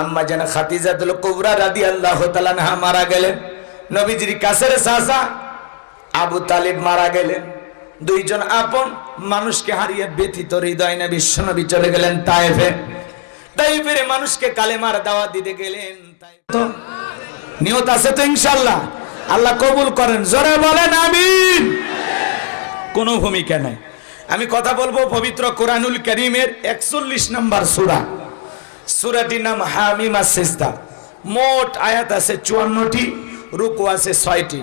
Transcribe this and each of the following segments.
আম্মা জানা খাদিজাতুল কুবরা রাদিয়াল্লাহু তাআলা আনহা মারা গেলেন। নবীজির কাছের চাচা আবু তালিব মারা গেলেন। দুইজন আপন মানুষকে হারিয়ে ব্যথিত হৃদয় নিয়ে বিশ্বনবী চলে গেলেন তায়েফে। তায়েফের মানুষকে কালেমার দাওয়াত দিতে গেলেন। তো নিয়ত আছে তো ইনশাআল্লাহ, আল্লাহ কবুল করেন, জোরে বলেন আমিন। কোনো ভূমিকা নাই। আমি কথা বলবো পবিত্র কোরআনুল কারীমের 41 নম্বর সূরা। সূরাটির নাম হামিম আস-সিজদা। মোট আয়াত আছে 54টি, রুকু আছে 6টি।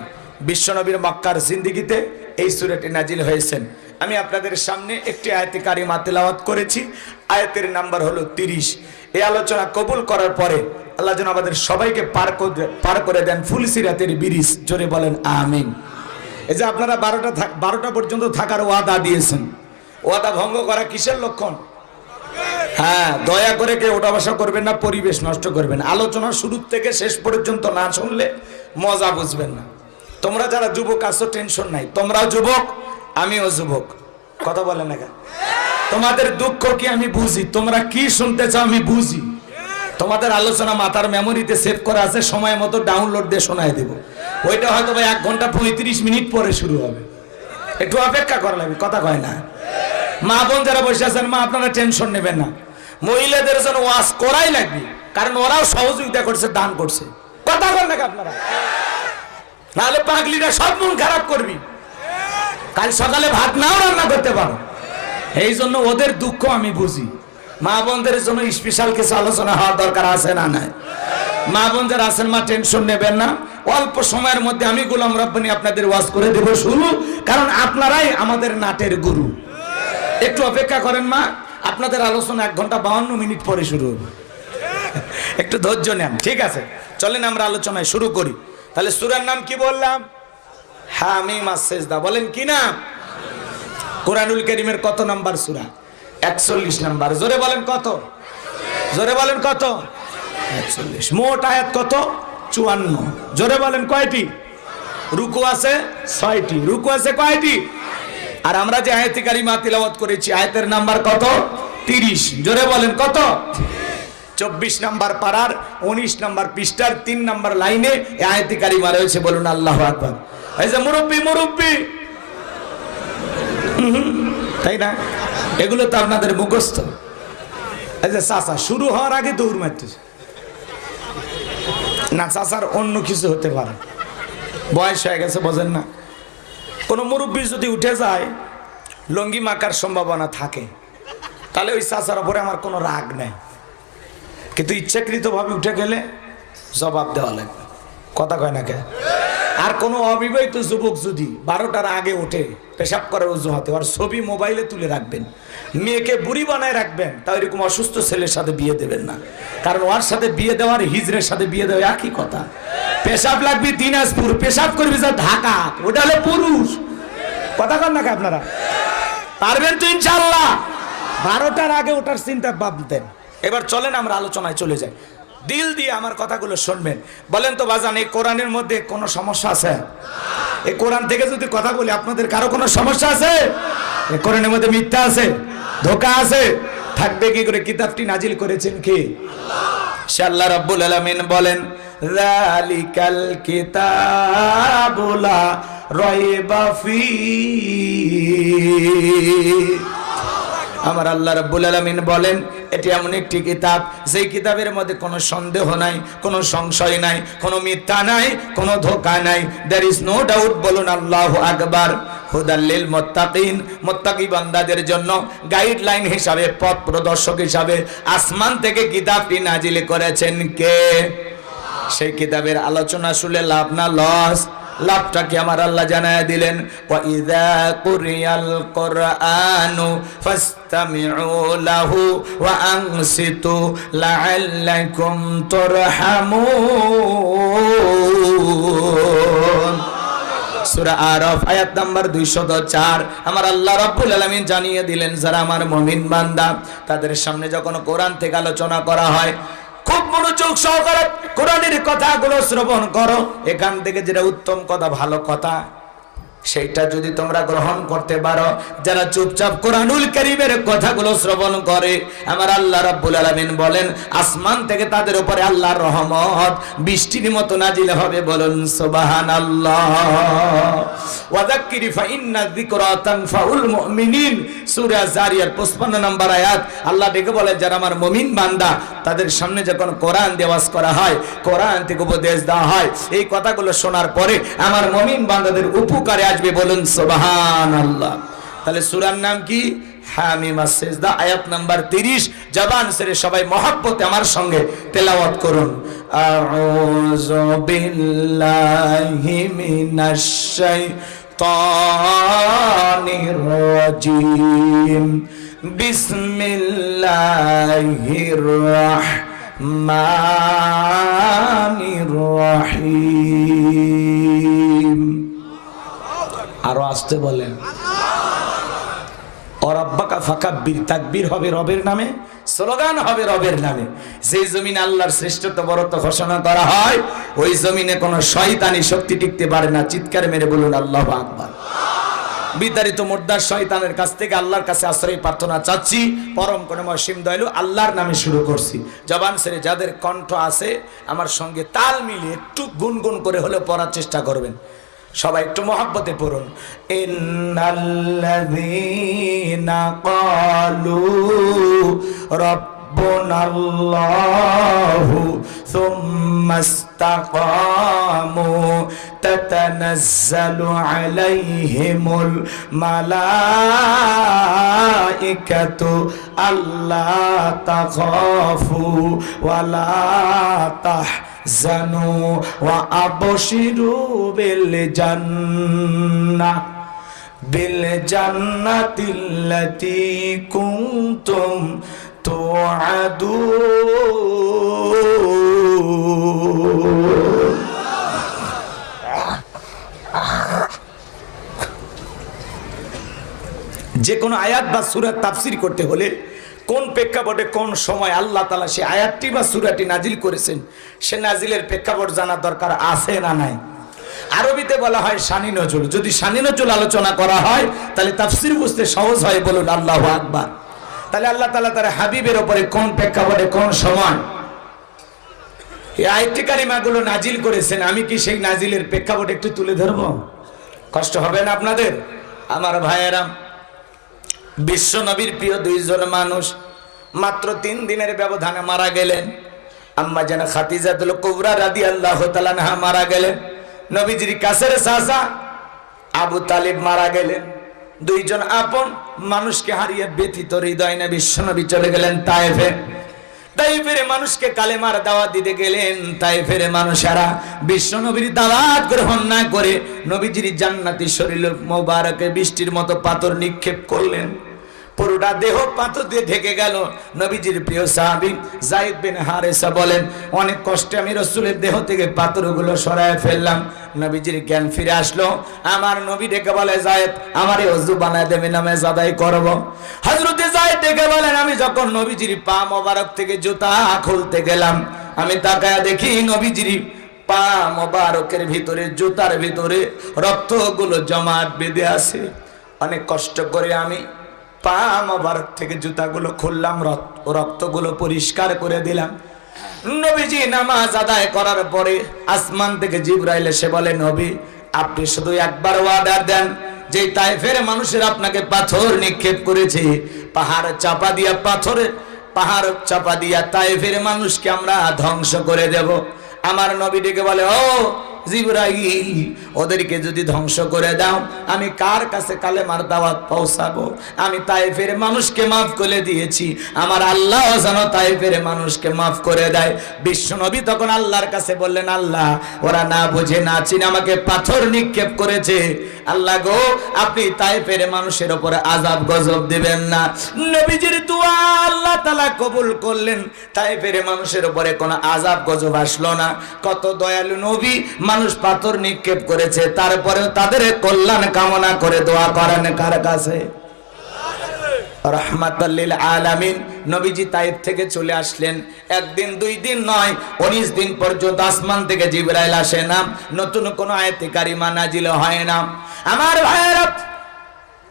বিশ্বনবীর মক্কার জিন্দেগিতে এই সূরাটি নাজিল হয়েছেন। আমি আপনাদের সামনে একটি আয়াতে কারিমা তেলাওয়াত করেছি। আয়াতের নাম্বার হলো 30। এই আলোচনা কবুল করার পরে আল্লাহ যেন আমাদের সবাইকে পার করে দেন ফুল সিরাতের ব্রিজ। জোরে বলেন আমিন। এই যে আপনারা 12টা পর্যন্ত থাকার ওয়াদা দিয়েছেন, ওয়াদা ভঙ্গ করা কিসের লক্ষণ? হ্যাঁ, দয়া করে কেউ ওঠা বসা করবেন না, পরিবেশ নষ্ট করবেন। আলোচনা শুরু থেকে শেষ পর্যন্ত না শুনলে মজা বুঝবেন না। তোমরা যারা যুবক আছো টেনশন নাই, তোমরাও যুবক, আমিও যুবক। কথা বলেন না কেন? তোমাদের দুঃখ কি আমি বুঝি, তোমরা কি শুনতে চাও আমি বুঝি। তোমাদের আলোচনা মাথার মেমোরিতে সেভ করা আছে, সময় মতো ডাউনলোড দিয়ে শোনায় দেব। ওইটা হয়তো 1 ঘন্টা 35 মিনিট পরে শুরু হবে, একটু অপেক্ষা করা লাগবে। কথা কয় না? মা বোন যারা বসে আছেন, মা আপনারা টেনশন নেবেন না, মহিলাদের জন্য ওয়াজ করাই লাগবে, কারণ ওরাও সহযোগিতা করছে, দান করছে। কথা বলেন না আপনারা? নাহলে পাগলিরা সব মন খারাপ করবি, কাল সকালে ভাত নাও রান্না করতে পারো। এই জন্য ওদের দুঃখ আমি বুঝি। মা বোনদের জন্য স্পেশাল কিছু আলোচনা হওয়ার দরকার আছে না? নাই? মা বোন যারা আছেন, মা টেনশন নেবেন না, অল্প সময়ের মধ্যে আমি গোলাম রব্বানী আপনাদের ওয়াজ করে দেব শুরু, কারণ আপনারাই আমাদের নাটের গুরু। একটু অপেক্ষা করেন মা, আপনাদের আলোচনা 1 ঘন্টা 52 মিনিট পরে শুরু হবে, একটু ধৈর্য নেন। ঠিক আছে, চলেন আমরা আলোচনায় শুরু করি। তাহলে সূরার নাম কি বললাম? হামিম আস-সিজদা। বলেন কি নাম? কোরআনুল কারীমের কত নাম্বার সূরা? 41 নাম্বার। জোরে বলেন কত? জোরে বলেন কত? 41। মোট আয়াত কত? 54। জোরে বলেন কয়টি? রুকু আছে 6টি। রুকু আছে কয়টি? আর আমরা যে আয়াতে কারিমা তিলাওয়াত করেছি, আয়াতের নাম্বার কত? 30। জোরে বলেন কত? 24 নাম্বার পারার 19 নাম্বার পৃষ্ঠার 3 নাম্বার লাইনে এই আয়াতে কারিমা রয়েছে। বলুন আল্লাহু আকবার। এই যে মুরব্বি তাই না? এগুলো তো আপনাদের মুখস্থ। এই যে চাচা শুরু হওয়ার আগে দৌড় মারতেছে না, চাচার অন্য কিছু হতে পারে, বয়স হয়ে গেছে, বোঝেন না? কোনো মুরব্বী যদি উঠে যায়, লঙ্গি মাকার সম্ভাবনা থাকে, তাহলে ওই চাচার উপরে আমার কোনো রাগ নেই, কিন্তু ইচ্ছাকৃতভাবে উঠে গেলে জবাব দেওয়া লাগবে। কথা কয় না কে? আর কোনো অবিবাহিত যুবক যদি 12টার আগে ওঠে পেশাব করার অজুহাতে, আর ছবি মোবাইলে তুলে রাখবেন, মেয়েকে বুড়ি বানায় রাখবেন, তা এরকম অসুস্থ ছেলের সাথে বিয়ে দেবেন না, কারণ ওর সাথে বিয়ে দেওয়ার হিজড়ের সাথে বিয়ে দেওয়া একই কথা। পেশাব লাগবে দিনাজপুর, পেশাব করবি যা ঢাকা, ওটা হলো পুরুষ। কথা কন না আপনারা? পারবেন তো ইনশাআল্লাহ? 12টার আগে ওঠার চিন্তা ভাবতেন। এবার চলেন আমরা আলোচনায় চলে যাই, দিল দিয়ে আমার কথাগুলো শুনবেন। বলেন তো বাজান, এই কোরআনের মধ্যে কোনো সমস্যা আছে? এই কোরআন থেকে যদি কথা বলি আপনাদের কারো কোনো সমস্যা আছে? এই কোরআনের মধ্যে মিথ্যা আছে, ধোঁকা আছে? থাকবে কি করে? কিতাবটি নাজিল করেছেন কে? সে আল্লাহ রাব্বুল আলামিন বলেন, যালিকাল কিতাবু লা রাইবা ফীহি। আমার আল্লাহ রাব্বুল আলামিন বলেন, এটি এমন একটি কিতাব, যেই কিতাবের মধ্যে কোনো সন্দেহ নাই, কোনো সংশয় নাই, কোনো মিথ্যা নাই, কোনো ধোঁকা নাই। There is no doubt. বলুন আল্লাহু আকবার। হুদাল লিল মুত্তাকিন, মুত্তাকি বান্দাদের জন্য গাইডলাইন হিসাবে, পথ প্রদর্শক হিসাবে আসমান থেকে কিতাবটি নাজিল করেছেন কে? সেই কিতাবের আলোচনা শুনে লাভ না লস? লাভটা কি আমার আল্লাহ জানায় দিলেন, ওয়া ইযা কুরিয়াল কুরআনু ফাসতামিউ লাহু ওয়া আনসিতু লাআল্লাকুম তুরহামুন। সূরা আরাফ আয়াত নাম্বার 204। আমার আল্লাহ রাব্বুল আলামিন জানিয়ে দিলেন, যারা আমার মুমিন বান্দা, তাদের সামনে যখন কোরআন থেকে আলোচনা করা হয়, খুব মনোযোগ সহকারে কোরআনের কথাগুলো শ্রবণ করো। এখান থেকে যেটা উত্তম কথা, ভালো কথা, সেইটা যদি তোমরা গ্রহণ করতে পারো, যারা চুপচাপ কোরআনুল কারীমের কথাগুলো শ্রবণ করে, আমার আল্লাহ রাব্বুল আলামিন বলেন আসমান থেকে তাদের উপরে আল্লাহর রহমত বৃষ্টির মতো নাজিল হবে। বলুন সুবহানাল্লাহ। ওয়াযাক্কির ফাইন্না যিকরা তানফাউল মুমিনিন, সূরা জারিয়ার 55 নম্বর আয়াত। আল্লাহ ডেকে বলে যারা আমার মুমিন বান্দা, তাদের সামনে যখন কোরআন দেওয়াজ করা হয়, কোরআন থেকে উপদেশ দেওয়া হয়, এই কথাগুলো শোনার পরে আমার মুমিন বান্দাদের উপকারে আসবে। বলুন সুবহানাল্লাহ। তাহলে সূরার নাম কি? হামিম আস-সিজদা, আয়াত নাম্বার 30। জবান ছেড়ে সবাই মহব্বতে আমার সঙ্গে তেলাওয়াত করুন। আউযু বিল্লাহি মিনাশ শাইতানির রাজিম, বিসমিল্লাহির রাহমানির রাহিম। আরো আসতে বলেন। অরাব্বাকা ফাকাব্বির, তাকবীর হবে রবের নামে, স্লোগান হবে রবের নামে। যে জমিন আল্লাহর শ্রেষ্ঠত্ব বরত্ব ঘোষণা করা হয়, ওই জমিনে কোনো শয়তানি শক্তি টিকতে পারে না। চিৎকার মেরে বলুন আল্লাহু আকবার। বিতাড়িত মুর্দার শয়তানের কাছ থেকে আল্লাহর কাছে আশ্রয় প্রার্থনা চাচ্ছি। পরম করুণাময় অসীম দয়ালু আল্লাহর নামে শুরু করছি। জবান ছেড়ে যাদের কণ্ঠ আছে আমার সঙ্গে তাল মিলিয়ে একটু গুনগুন করে হলেও পড়ার চেষ্টা করবেন। সবাই একটু মহব্বতে পড়ুন। ইন্নাল্লাযীনা ক্বালু রাব্বুনাল্লাহু সুম্মা ইসতাকামু তাতানাজ্জালু আলাইহিমুল মালাইকাতু আল্লা তাখাফু ওয়ালা তাহজানু ওয়া আবশিরু বিল জান্নাতিল্লাতী কুনতুম তুআদুন। যে কোনো আয়াত বা সূরা তাফসীর করতে হলে কোন প্রেক্ষাপটে কোন সময় আল্লাহ তাআলা সেই আয়াতটি বা সূরাটি নাজিল করেছেন, সে নাজিলের প্রেক্ষাপট জানা দরকার আছে না নাই? আরবিতে বলা হয় শানি নজুল। যদি শানি নজুল আলোচনা করা হয় তাহলে তাফসীর বুঝতে সহজ হয়। বলুন আল্লাহু আকবার। তাহলে আল্লাহ তাআলা তার হাবিবের উপরে কোন প্রেক্ষাপটে কোন সময় এই আয়াতটি কারিমাগুলো নাজিল করেছেন, আমি কি সেই নাজিলের প্রেক্ষাপট একটু তুলে ধরবো? কষ্ট হবে না আপনাদের? আমার ভাইয়েরা, বিশ্ব নবীর প্রিয় দুইজন মানুষ মাত্র 3 দিনের ব্যবধানে মারা গেলেন। আম্মা জান খাদিজাতুল কুবরা রাদিয়াল্লাহু তাআলা আনহা মারা গেলেন। নবীজির কাছের চাচা আবু তালিব মারা গেলেন। দুইজন আপন মানুষকে হারিয়ে ব্যথিত হৃদয় নিয়ে বিশ্বনবী চলে গেলেন তায়েফে। তায়েফের মানুষকে কালেমার দাওয়াত দিতে গেলেন। তায়েফের মানুষেরা বিশ্বনবীর দাওয়াত গ্রহণ না করে নবীজির জান্নাতি শরীর মোবারকে বৃষ্টির মতো পাথর নিক্ষেপ করলেন। পুরোটা দেহ পাথর দিয়ে ঢেকে গেল। নবীজির প্রিয় সাহাবী যায়েদ বিন হারেসা বলেন, অনেক কষ্টে আমি রাসূলের দেহ থেকে পাথরগুলো সরায় ফেললাম। নবীজির জ্ঞান ফিরে আসলো। আমার নবী ডেকে বলে, যায়েদ আমারে ওযু বানায় দেবে, নামাজ আদায় করব। হযরতে যায়েদ ডেকে বলেন, আমি যখন নবীজির পা মোবারক থেকে জুতা খুলতে গেলাম, আমি তাকায়া দেখি নবীজির পা মোবারকের ভিতরে, জুতার ভিতরে রক্তগুলো জমাট বেঁধে আছে। অনেক কষ্ট করে আমি পা মোবারক থেকে জুতাগুলো খুললাম, রক্তগুলো পরিষ্কার করে দিলাম। নবীজি নামাজ আদায় করার পরে আসমান থেকে জিবরাইল এসে বলে, নবী আপনি শুধু একবার ওয়াদা দেন, যে তায়েফের মানুষের আপনাকে পাথর নিক্ষেপ করেছে, পাহাড় চাপা দিয়া তায়েফের মানুষকে আমরা ধ্বংস করে দেব। আমার নবী ডেকে বলে, ও জিবরাইল, ওদেরকে যদি ধ্বংস করে দাও, আমি কার কাছে কালেমার দাওয়াত পৌঁছাবো? আমি তায়েফের মানুষকে মাফ করে দিয়েছি, আমার আল্লাহ যেন তায়েফের মানুষকে মাফ করে দেয়। বিশ্বনবী তখন আল্লাহর কাছে বললেন, আল্লাহ ওরা না বুঝে না চিনে আমাকে পাথর নিক্ষেপ করেছে, আল্লাহ গো আপনি তায়েফের মানুষের উপরে আযাব গজব দিবেন না। নবীজির দোয়া আল্লাহ তাআলা কবুল করলেন। তায়েফের মানুষের উপরে কোনো আযাব গজব আসলো না। কত দয়ালু নবী! মানুষ পাথর নিক্ষেপ করেছে, তারপরেও তাদের কল্যাণ কামনা করে দোয়া করেন কার কাছে? রাহমাতাল লিল আলামিন। নবীজি তায়েফ থেকে চলে আসলেন, একদিন দুই দিন নয়, 19 দিন পর্যন্ত আসমান থেকে জিবরাইল আসে না, নতুন কোন আয়াতে কারিমা নাজিল হয় না। আমার ভাইয়েরা,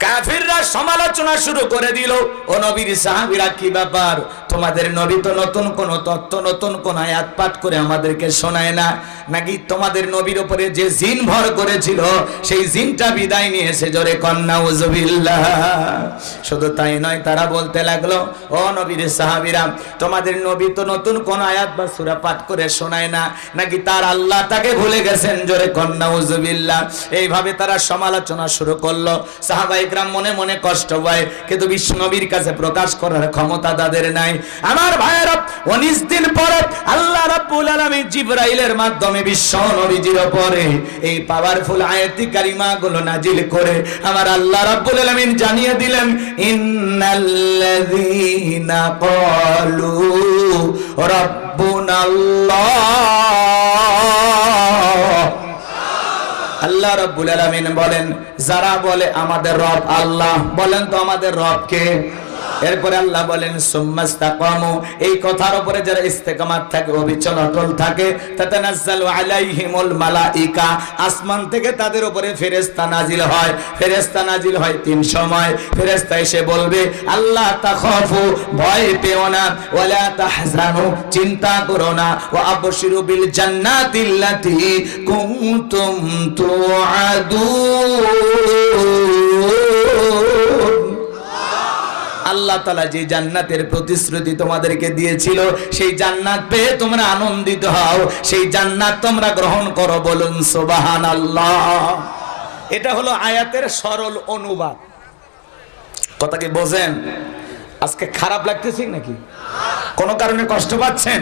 কাফিররা সমালোচনা শুরু করে দিল, ও নবীর সাহাবীরা কি ব্যাপার, তোমাদের নবী তো নতুন কোন তত্ত্ব, নতুন কোন আয়াত পাঠ করে আমাদেরকে শোনায় না, নাকি তোমাদের নবীর উপরে যে জিন ভর করেছিল সেই জিনটা বিদায় নিয়েছে? জোরে কন্যা উযুবিল্লাহ। শুধু তাই নয়, তারা বলতে লাগলো, ও নবীর সাহাবীরা, তোমাদের নবী তো নতুন কোন আয়াত বা সূরা পাঠ করে শোনায় না, নাকি তার আল্লাহ তাকে ভুলে গেছেন? জোরে কন্যা উযুবিল্লাহ। এইভাবে তারা সমালোচনা শুরু করলো। সাহাবায়ে কেরাম মনে মনে কষ্ট পায়, কিন্তু বিশ্ব নবীর কাছে প্রকাশ করার ক্ষমতা তাদের নাই। আমার ভাইয়েরা, 19 দিন পরে আল্লাহ রাব্বুল আলামিন জিবরাইলের মাধ্যমে বিশ্ব নবীজির উপরে এই পাওয়ারফুল আয়াতি কারিমা গুলো নাজিল করে আমার আল্লাহ রাব্বুল আলামিন জানিয়ে দিলেন, ইন্নাল্লাযীনা ক্বালু রাব্বুনাল্লাহ। আল্লাহ রাব্বুল আলামিন বলেন, যারা বলে আমাদের রব আল্লাহ, বলেন তো আমাদের রব কে? এরপরে আল্লাহ বলেন, সুম্মাস্তাকামু, এই কথার উপরে যারা ইস্তেকামাত থাকে, অবিচল অটল থাকে, তাতানাজ্জালু আলাইহিমুল মালাইকা, আসমান থেকে তাদের উপরে ফেরেশতা নাজিল হয়। ফেরেশতা নাজিল হয় 3 সময়। ফেরেশতা এসে বলবে, আল্লাহ তাখাফু, ভয় পেও না, ওয়ালা তাহজানু, চিন্তা করো না, ওয়া আবশিরু বিল জান্নাতিল্লাতী কুনতুম তুআদুন। আল্লাহ তাআলা যে জান্নাতের প্রতিশ্রুতি তোমাদেরকে দিয়েছিল, সেই জান্নাত পেয়ে তোমরা আনন্দিত হও, সেই জান্নাত তোমরা গ্রহণ করো। বলুন সুবহানাল্লাহ। এটা হলো আয়াতের সরল অনুবাদ। কথা কি বোঝেন? আজকে খারাপ লাগতেছে নাকি? কোন কারণে কষ্ট পাচ্ছেন?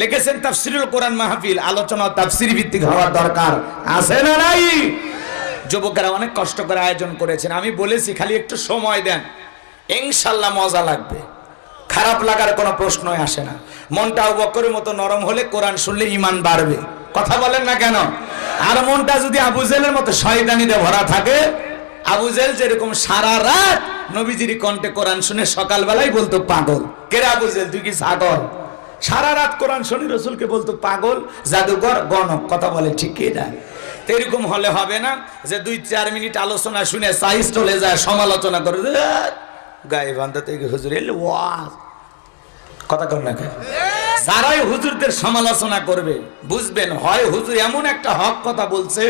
লিখেছেন তাফসীরুল কোরআন মাহফিল, আলোচনা তাফসীর ভিত্তিক হওয়ার দরকার আছে না নাই? যুবকেরা অনেক কষ্ট করে আয়োজন করেছেন। আমি বলেছি খালি একটু সময় দেন, ইনশাআল্লাহ মজা লাগবে। খারাপ লাগার কোনো প্রশ্নই আসে না। মনটা আবু বকরের মতো নরম হলে কোরআন শুনলে ঈমান বাড়বে। কথা বলেন না কেন? আর মনটা যদি আবু জেলের মতো শয়তানিতে ভরা থাকে, আবু জেল যেরকম সারা রাত নবীজির কণ্ঠে কোরআন শুনে সকালবেলায় বলতো পাগল। কে রে আবু জেল, তুই কি ছাগল? সারা রাত কোরআন শুনে রাসূলকে বলতো পাগল, জাদুকর, গণক। কথা বলে ঠিক কি না? এরকম হলে হবে না যে 2-4 মিনিট আলোচনা শুনে সাইজ চলে যায়, সমালোচনা করে গায়ে বান্ধা থেকে হুজুর এলে ওয়াজ। কথা কর না? যারাই হুজুরদের সমালোচনা করবে বুঝবেন, হয় হুজুর এমন একটা হক কথা বলছে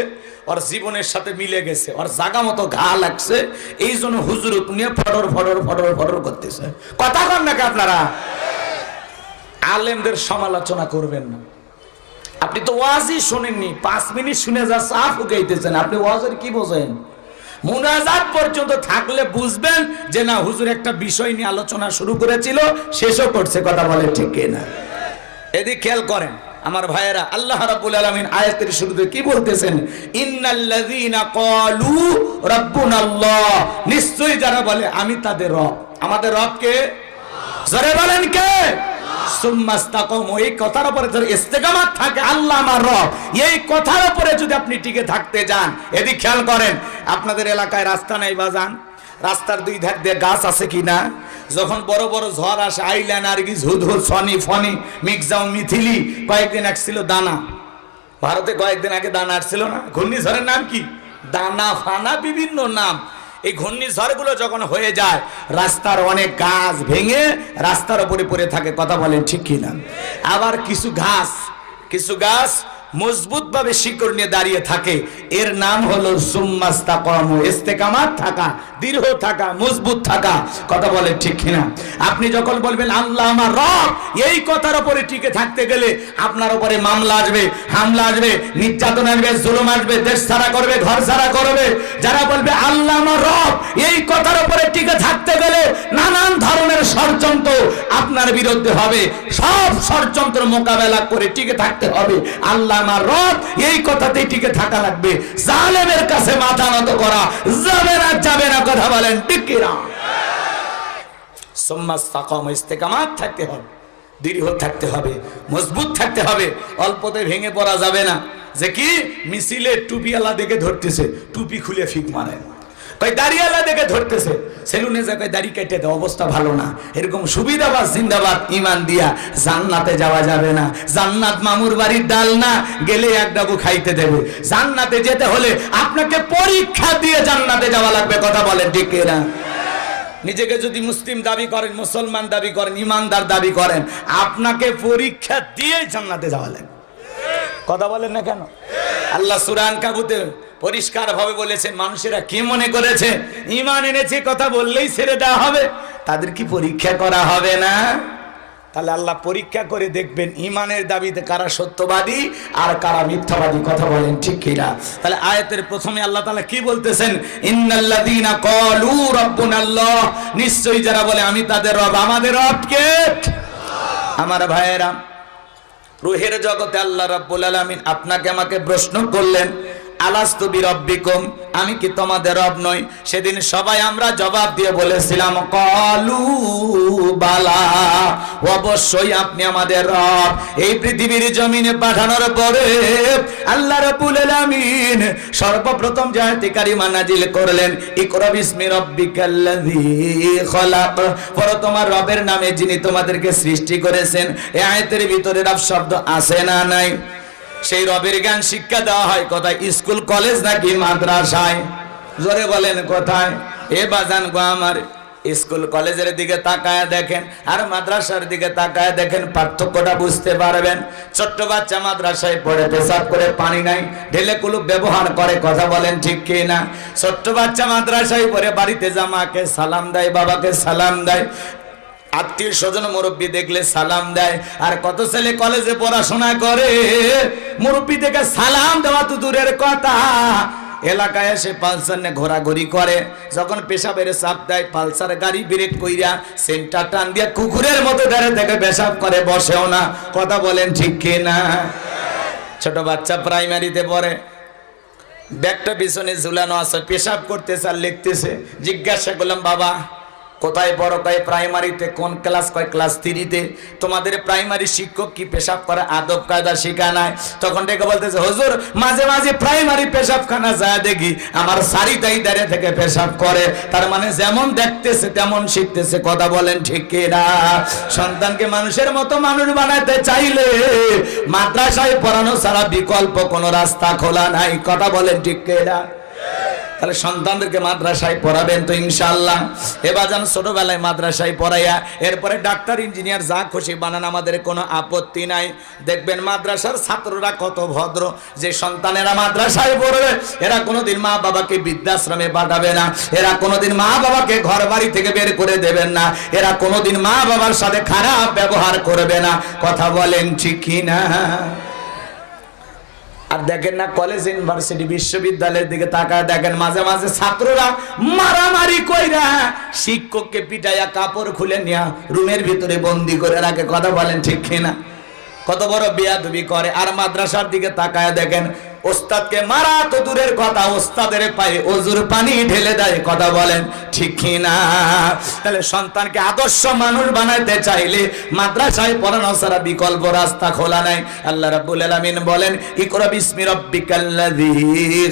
ওর জীবনের সাথে মিলে গেছে, ওর জাগা মতো ঘা লাগছে, এই জন্য হুজুর নিয়ে ফটর ফটর ফটর ফটর করতেছে। কথা কর না আপনারা? আলেমদের সমালোচনা করবেন না। আপনি তো ওয়াজই শোনেননি, 5 মিনিট শুনে যা চা ফুকাইতেছেন, আপনি ওয়াজের কি বোঝেন? মুনাজাত পর্যন্ত থাকলে বুঝবেন যে না, হুজুর একটা বিষয় নিয়ে আলোচনা শুরু করেছিল, শেষও করছে। কথা বলে ঠিক কিনা? এদিকে খেয়াল করেন আমার ভাইয়েরা, আল্লাহ রাব্বুল আলামিন আয়াতের শুরুতে কি বলতেছেন? ইন্নাল্লাযীনা ক্বালু রাব্বুনাল্লাহ, নিশ্চয়ই যারা বলে আমি তাদের রব। আমাদের রব কে? জোরে বলেন কে? সুম্মাস্তাকামু, এই কথার উপরে যদি ইস্তেকামাত থাকে, আল্লাহ আমার রব, এই কথার উপরে যদি আপনি টিকে থাকতে যান। এদিকে খেয়াল করেন, আপনাদের এলাকায় রাস্তা নাই বাজান, রাস্তার 2 ধার দিয়ে গাছ আছে কিনা? যখন বড় বড় ঝড় আসে, আইলা, নার্গিস, হুদহুদ, সনি, ফনি, মিক্সাও, মিথিলি, কয়েকদিন আসছিল দানা। ভারতে কয়েকদিন আগে দানা আসছিল না? ঘূর্ণিঝড়ের নাম কি? দানা, ফানা, বিভিন্ন নাম। এই ঘূর্ণিঝড়গুলো যখন হয়ে যায়, রাস্তার অনেক গাছ ভেঙে রাস্তার উপরে পড়ে থাকে। কথা বলেন ঠিক কিনা? আবার কিছু গাছ মজবুত ভাবে শিকড় নিয়ে দাঁড়িয়ে থাকে, এর নাম হলো সুম্মাস্তাকামু, ইস্তেকামাত থাকা, দৃঢ় থাকা, মজবুত থাকা। কথা বলে ঠিক কিনা? আপনি যখন বলবেন আল্লাহ আমার রব, এই কথার উপরে টিকে থাকতে গেলে আপনার উপরে মামলা আসবে, হামলা আসবে, নির্যাতন আসবে, জুলুম আসবে, দেশ ছাড়া করবে, ঘর ছাড়া করবে। যারা বলবে আল্লাহ আমার রব, এই কথার উপরে টিকে থাকতে গেলে নানান ধরনের ষড়যন্ত্র আপনার বিরুদ্ধে হবে। সব ষড়যন্ত্র মোকাবেলা করে টিকে থাকতে হবে। আল্লাহ আমার রব, এই কথাতেই টিকে থাকা লাগবে। জালেমের কাছে মাথা নত করা যাবে না, যাবে না। কথা বলেন ঠিক কি না? সুম্মাস্তাকামু, ইস্তেকামাত থাকতে হবে, দৃঢ় থাকতে হবে, মজবুত থাকতে হবে। অল্পতে ভেঙে পড়া যাবে না। যে কি মিছিলে টুপিওয়ালা দেখে ধরতেছে, টুপি খুলে ফিক মারে। কই দাড়িওয়ালা দেখে ধরতেছে, সেলুনে যায় কই দাড়ি কেটে দাও, অবস্থা ভালো না। এরকম সুবিধাবাদ জিন্দাবাদ ঈমান দিয়া জান্নাতে যাওয়া যাবে না। জান্নাত মামুর বাড়ির ডাল না, গেলে এক ডাবু খাইতে দেবে। জান্নাতে যেতে হলে আপনাকে পরীক্ষা দিয়ে জান্নাতে যাওয়া লাগবে। কথা বলেন ঠিক কিনা? নিজেকে যদি মুসলিম দাবি করেন, মুসলমান দাবি করেন, ইমানদার দাবি করেন, আপনাকে পরীক্ষা দিয়ে জান্নাতে যাওয়া লাগবে। কথা বলেন না কেন? আল্লাহ সূরা আনকাবুতে পরিষ্কার ভাবে বলেছেন, মানুষেরা কি মনে করেছে ঈমান এনেছে কথা বললেই ছেড়ে দেওয়া হবে, তাদের কি পরীক্ষা করা হবে না? তাহলে আল্লাহ পরীক্ষা করে দেখবেন ঈমানের দাবিতে কারা সত্যবাদী আর কারা মিথ্যাবাদী। কথা বলেন ঠিক কিনা? তাহলে আয়াতের প্রথমে আল্লাহ তাআলা কি বলতেছেন? ইন্নাল্লাযীনা ক্বালু রাব্বুনাল্লাহ, নিশ্চয়ই যারা বলে আমি তাদের রব। আমাদের রব কে? আমার ভাইয়েরা, রূহের জগতে আল্লাহ রাব্বুল আলামিন আপনাকে আমাকে প্রশ্ন করলেন, আলাস্তু বিরাব্বিকুম, আমি কি তোমাদের রব নই? সেদিন সবাই আমরা জবাব দিয়ে বলেছিলাম ক্বালু বালা, অবশ্যই আপনি আমাদের রব। এই পৃথিবীর জমিনে পাঠানোর পরে আল্লাহ রাব্বুল আলামিন সর্বপ্রথম যে আয়াতে কারিমা নাজিল করলেন, ইকরা বিসমি রাব্বিকাল্লাযী খলাক, পড়ো তোমার রবের নামে যিনি তোমাদেরকে সৃষ্টি করেছেন। এই আয়াতের ভিতরে রব শব্দ আছে না নাই? সেই রবের জ্ঞান শিক্ষা দেওয়া হয় কোথায়? স্কুল কলেজ নাকি মাদ্রাসায়? জোরে বলেন কোথায়? এ বাজান গো আমার, স্কুল কলেজের দিকে তাকায় দেখেন আর মাদ্রাসার দিকে তাকায় দেখেন, পার্থক্যটা বুঝতে পারবেন। ছোট্ট বাচ্চা মাদ্রাসায় পড়ে পেশাব করে পানি নাই ঢেলে কুলুপ ব্যবহার করে। কথা বলেন ঠিক কি না? ছোট্ট বাচ্চা মাদ্রাসায় পড়ে বাড়িতে জামাকে সালাম দেয়, বাবাকে সালাম দেয়, আত্মীয় স্বজন মুরব্বী দেখলে সালাম দেয়। আর কত ছেলে কলেজে পড়াশোনা করে, মুরব্বী থেকে সালাম দেওয়া তো দূরের কথা, এলাকায় এসে পালসার নিয়ে ঘোরাঘুরি করে। যখন পেশাবের চাপ দেয়, পালসার গাড়ি ব্রেক কইরা সেন্টার টান দিয়ে কুকুরের মতো দাঁড়িয়ে থেকে পেশাব করে, বসেও না। কথা বলেন ঠিক কি না? ছোট বাচ্চা প্রাইমারিতে পড়ে, ব্যাগটা পিছনে ঝুলানো আছে, পেশাব করতেছে আর লিখতেছে। জিজ্ঞাসা করলাম, বাবা কোথায় পড়ো? কয় প্রাইমারিতে। কোন ক্লাস? কয় ক্লাস 3-তে। তোমাদের প্রাইমারি শিক্ষক কি পেশাব করে আদব কায়দা শেখায় নাই? তখন ডেকে বলতেছে, হুজুর মাঝে মাঝে প্রাইমারি পেশাবখানা যায় দেখি আমার সারিতাই দাঁড়িয়ে থেকে পেশাব করে। তার মানে যেমন দেখতেছে তেমন শিখতেছে। কথা বলেন ঠিক কিনা? সন্তানকে মানুষের মতো মানুষ বানাতে চাইলে মাদ্রাসায় পড়ানো ছাড়া বিকল্প কোনো রাস্তা খোলা নাই। কথা বলেন ঠিক কিনা? তাহলে সন্তানদেরকে মাদ্রাসায় পড়াবেন তো ইনশাআল্লাহ। এবার যান ছোটবেলায় মাদ্রাসায় পড়াইয়া এরপরে ডাক্তার ইঞ্জিনিয়ার যা খুশি বানান, আমাদের কোনো আপত্তি নাই। দেখবেন মাদ্রাসার ছাত্ররা কত ভদ্র। যে সন্তানেরা মাদ্রাসায় পড়বে এরা কোনোদিন মা বাবাকে বৃদ্ধাশ্রমে পাঠাবে না, এরা কোনোদিন মা বাবাকে ঘর বাড়ি থেকে বের করে দেবেন না, এরা কোনোদিন মা বাবার সাথে খারাপ ব্যবহার করবে না। কথা বলেন ঠিক কি না? আর দেখেন না কলেজ ইউনিভার্সিটি বিশ্ববিদ্যালয়ের দিকে তাকায় দেখেন, মাঝে মাঝে ছাত্ররা মারামারি কইরা শিক্ষককে পিটাইয়া কাপড় খুলে নিয়া রুমের ভিতরে বন্দি করে রাখে। কথা বলেন ঠিক কিনা? কত বড় বেয়াদবি করে। আর মাদ্রাসার দিকে তাকায় দেখেন, ওস্তাদকে মারা তো দূরের কথা, ওস্তাদের পায়ে ওজুর পানি ঢেলে দেয়। কথা বলেন ঠিক কিনা? তাহলে সন্তানকে আদর্শ মানুষ বানাইতে চাইলে মাদ্রাসায় পড়ানো ছাড়া বিকল্প রাস্তা খোলা নাই। আল্লাহ রাব্বুল আলামিন বলেন, ইকরা বিসমি রাব্বিকাল্লাযী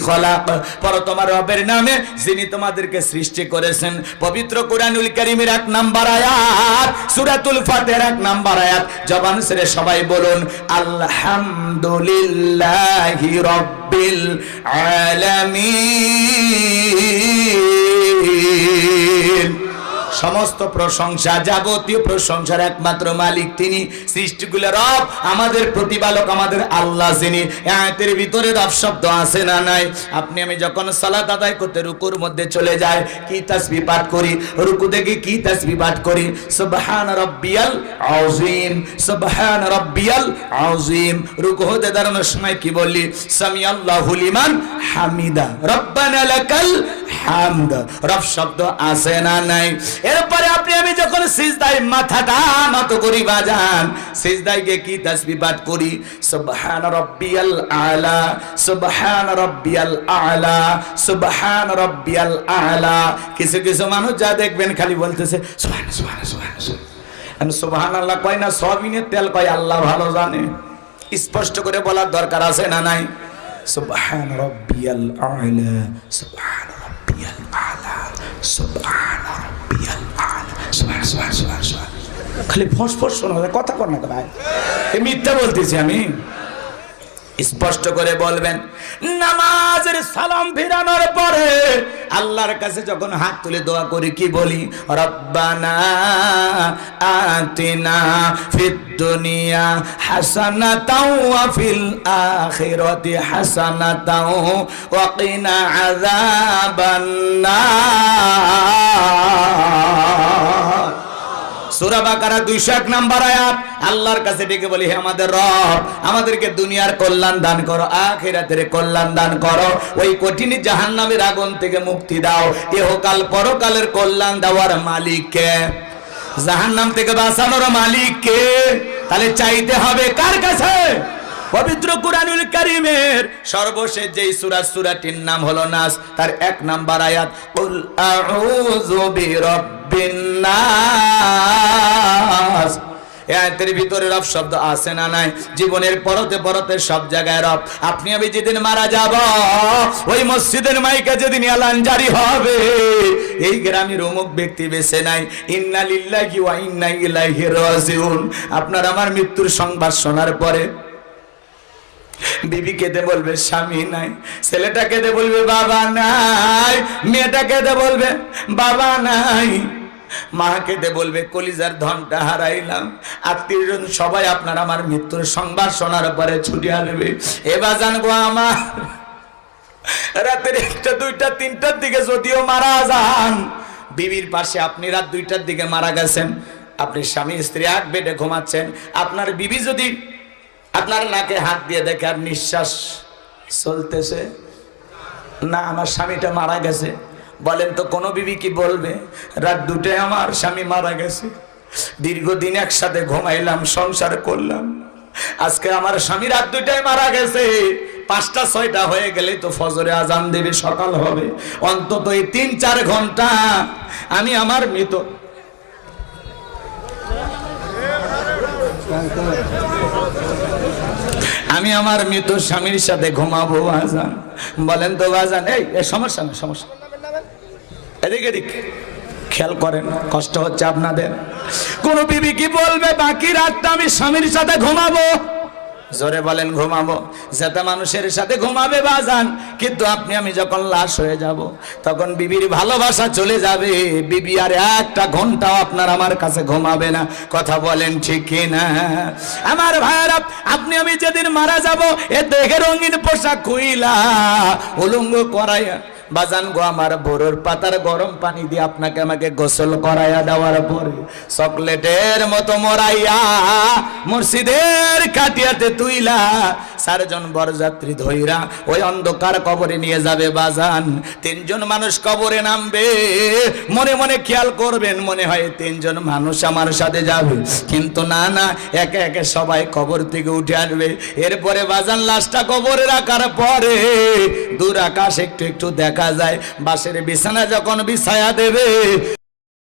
খলাক, পড়ো তোমার রবের নামে যিনি তোমাদেরকে সৃষ্টি করেছেন। পবিত্র কুরআনুল কারীমের 1 নাম্বার আয়াত, সূরাতুল ফাতিহার 1 নাম্বার আয়াত। জবান ছেড়ে সবাই বলুন আলহামদুলিল্লাহি রাব্বিল আলামিন। সমস্ত প্রশংসা, যাবতীয় প্রশংসার একমাত্র মালিক তিনি, সৃষ্টিগুলোর রব, আমাদের প্রতিপালক, আমাদের আল্লাহ যিনি। আয়াতের ভিতরে রব শব্দ আছে না নাই? আপনি আমি যখন সালাত আদায় করতে রুকুর মধ্যে চলে যায়, কি তাসবিহ পাঠ করি? রুকু থেকে কি তাসবিহ পাঠ করি? সুবহান রাব্বিয়াল আযীম, সুবহান রাব্বিয়াল আযীম। রুকু হতে দাঁড়ানোর সময় কি বললি? সামি আল্লাহু লিমান হামিদা, রব্বানা লাকাল হামদ। রব শব্দ আছে না নাই? এরপরে আপনি আমি যখন সিজদায় মাথাটা নত করি বাজান, সিজদায় গিয়ে কি তাসবিহ পাঠ করি? সুবহান রাব্বিয়াল আলা, সুবহান রাব্বিয়াল আলা, সুবহান রাব্বিয়াল আলা। কিছু কিছু মানুষ যা দেখবেন খালি বলতেছে সুবহান সুবহান সুবহান সুবহান। সুবহানাল্লাহ কয় না, সবিনের তেল কয়, আল্লাহ ভালো জানে। স্পষ্ট করে বলার দরকার আছে না নাই? সুবহান রাব্বিয়াল আলা, সুবহান রাব্বিয়াল আলা। সুবহান রাব্বিয়াল আলা, সুবহান সুবহান সুবহান সুবহান। খালি ফসফস শোনা যায়, কথা কর না ভাই, এই মিথ্যা বলতেছি আমি। স্পষ্ট করে বলবেন। নামাজের সালাম ফিরানোর পরে আল্লাহর কাছে যখন হাত তুলে দোয়া করি কি বলি? রব্বানা আতিনা ফিদ দুনিয়া হাসানাতাও ওয়া ফিল আখিরাতি হাসানাতাও ওয়া কিনা আযাবান নার। সূরা বাকারা 201 নম্বর আয়াত। আল্লাহর কাছে ডেকে বলি, হে আমাদের রব, আমাদেরকে দুনিয়ার কল্যাণ দান করো, আখিরাতের কল্যাণ দান করো, ওই কঠিন জাহান্নামের আগুন থেকে মুক্তি দাও। ইহকাল পরকালের কল্যাণ দেওয়ার মালিক কে? জাহান্নাম থেকে বাঁচানোর মালিক কে? তাহলে চাইতে হবে কার কাছে? পবিত্র কুরআনুল কারীমের সর্বশেষ যেই সূরা, সূরাটির নাম হলো নাস, তার 1 নাম্বার আয়াত, কুল আউযু বিরাব্বিন নাস। এই আয়াতের ভিতরে রব শব্দ আছে না নাই? জীবনের পরতে পরতে সব জায়গায় রব। আপনি আমি যেদিন মারা যাব, ওই মসজিদের মাইকে যেদিন এলান জারি হবে, এই গ্রামের অমুক ব্যক্তি বেঁচে নাই, ইন্না লিল্লাহি ওয়া ইন্না ইলাইহি রাজিউন। আপনার আমার মৃত্যুর সংবাদ শোনার পরে বিবি কেঁদে বলবে স্বামী নাই, ছেলেটা কেঁদে বলবে বাবা নাই, মেয়েটা কেঁদে বলবে বাবা নাই, মা কেঁদে বলবে কলিজার ধনটা হারাইলাম। আত্মীয়জন সবাই আপনার আমার মৃত্যুর সংবাদ শোনার পরে ছুটি আসবে। এবার জানবো আমার রাতের 1টা 2টা 3টার দিকে যদিও মারা যান, বিবির পাশে আপনি রাত 2টার দিকে মারা গেছেন, আপনি স্বামী স্ত্রী এক বেডে ঘুমাচ্ছেন, আপনার বিবি যদি আপনার নাকে হাত দিয়ে দেখে আর নিঃশ্বাস চলতেছে না, আমার স্বামীটা মারা গেছে, বলেন তো কোন বিবি কি বলবে? রাত 2টায় আমার স্বামী মারা গেছে, দীর্ঘদিন একসাথে ঘুমাইলাম, সংসার করলাম, আজকে আমার স্বামী রাত 2টায় মারা গেছে, 5টা 6টা হয়ে গেলে তো ফজরে আজান দেবে, সকাল হবে, অন্তত এই 3-4 ঘন্টা আমি আমার মৃত স্বামীর সাথে ঘুমাবো। বাজান বলেন তো বাজান, এই সমস্যা না, সমস্যা এদিক এদিক খেয়াল করেন, কষ্ট হচ্ছে আপনাদের। কোন বিবি কি বলবে বাকি রাতটা আমি স্বামীর সাথে ঘুমাবো? জোরে বলেন ঘুমাবো। যেটা মানুষের সাথে ঘুমাবে বাজান, কিন্তু আপনি আমি যখন লাশ হয়ে যাব, তখন বিবির ভালোবাসা চলে যাবে, বিবি আর 1টা ঘন্টাও আপনার আমার কাছে ঘুমাবে না। কথা বলেন ঠিক কিনা? আমার ভাইয়েরা, আপনি আমি যেদিন মারা যাব, এ দেখে রঙিন পোশাক খুইলা উলঙ্গ করাইয়া বাজান গো আমার বড়র পাতার গরম পানি দিয়ে আপনাকে আমাকে গোসল করাইয়া দেওয়ার পরে চকলেটের মতো মরাইয়া মসজিদের কাটিয়াতে তুইলা 4 জন বরযাত্রী ধইরা ওই অন্ধকার কবরে নিয়ে যাবে বাজান। 3 জন মানুষ কবরে নামবে, মনে মনে খেয়াল করবেন, মনে হয় 3 জন মানুষ আমার সাথে যাবে, কিন্তু না না, একে একে সবাই কবর থেকে উঠে আসবে। এরপরে বাজান লাশটা কবরে রাখার পরে দূর আকাশ একটু একটু দেখা যায়, বাঁশের বিছানা যখন বিছায়া দেবে